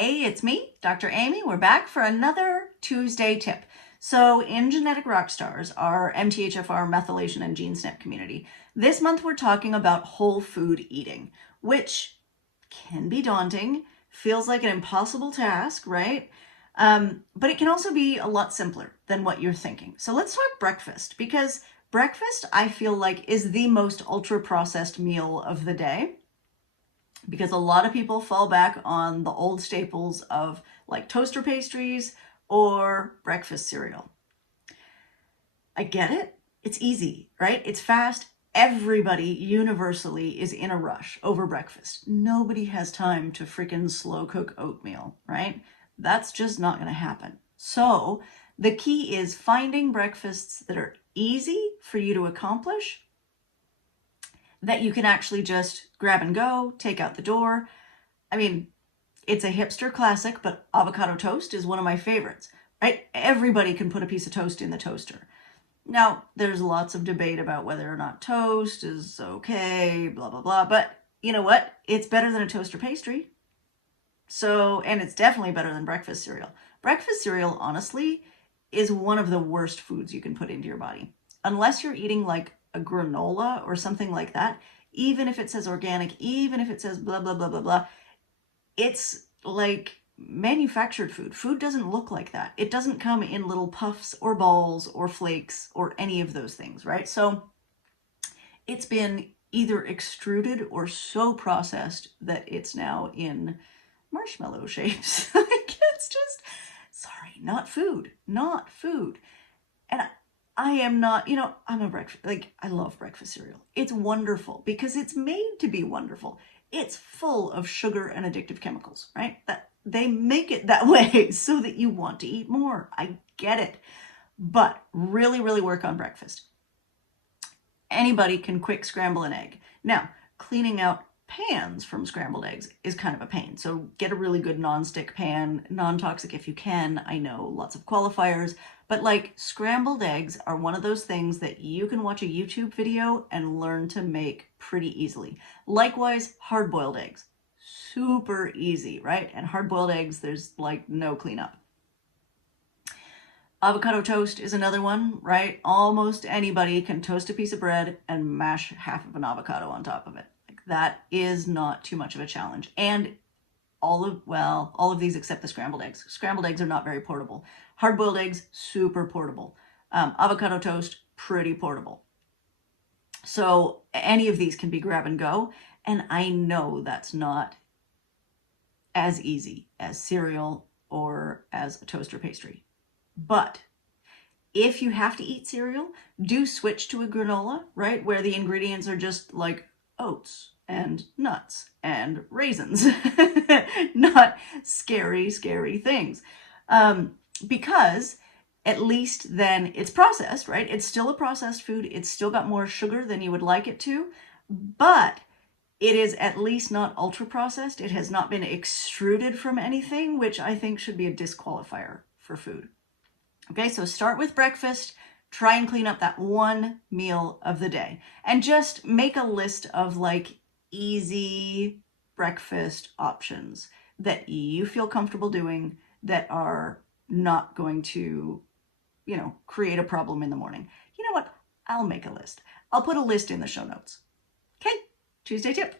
Hey, it's me, Dr. Amy. We're back for another Tuesday tip. So in Genetic Rockstars, our MTHFR methylation and gene SNP community, this month we're talking about whole food eating, which can be daunting, feels like an impossible task, right? But it can also be a lot simpler than what you're thinking. So let's talk breakfast, because breakfast, I feel like, is the most ultra-processed meal of the day, because a lot of people fall back on the old staples of like toaster pastries or breakfast cereal. I get it. It's easy, right? It's fast. Everybody universally is in a rush over breakfast. Nobody has time to freaking slow cook oatmeal, right? That's just not going to happen. So the key is finding breakfasts that are easy for you to accomplish, that you can actually just grab and go, take out the door. I mean, it's a hipster classic, but avocado toast is one of my favorites, right? Everybody can put a piece of toast in the toaster. Now, there's lots of debate about whether or not toast is okay, blah, blah, blah. But you know what? It's better than a toaster pastry. So, and it's definitely better than breakfast cereal. Breakfast cereal, honestly, is one of the worst foods you can put into your body. Unless you're eating like a granola or something like that, even if it says organic, even if it says blah, blah, blah, blah, blah, it's like manufactured food. Food doesn't look like that. It doesn't come in little puffs or balls or flakes or any of those things, right? So it's been either extruded or so processed that it's now in marshmallow shapes. Like, it's just, sorry, not food, not food. And I am not, I'm a breakfast, like, I love breakfast cereal. It's wonderful because it's made to be wonderful. It's full of sugar and addictive chemicals, right? That they make it that way so that you want to eat more. I get it. But really, really work on breakfast. Anybody can quick scramble an egg. Now, cleaning out pans from scrambled eggs is kind of a pain. So get a really good non-stick pan, non-toxic if you can. I know lots of qualifiers, but like scrambled eggs are one of those things that you can watch a YouTube video and learn to make pretty easily. Likewise, hard-boiled eggs, super easy, right? And hard-boiled eggs, there's like no cleanup. Avocado toast is another one, right? Almost anybody can toast a piece of bread and mash half of an avocado on top of it. Like, that is not too much of a challenge. And all of these except the scrambled eggs. Scrambled eggs are not very portable. Hard-boiled eggs, super portable. Avocado toast, pretty portable. So any of these can be grab and go. And I know that's not as easy as cereal or as a toaster pastry. But if you have to eat cereal, do switch to a granola, right? Where the ingredients are just like oats and nuts and raisins, not scary, scary things. Because at least then it's processed, right? It's still a processed food. It's still got more sugar than you would like it to, but it is at least not ultra processed. It has not been extruded from anything, which I think should be a disqualifier for food. Okay, so start with breakfast, try and clean up that one meal of the day, and just make a list of like easy breakfast options that you feel comfortable doing that are not going to, create a problem in the morning. You know what? I'll make a list. I'll put a list in the show notes. Okay, Tuesday tip.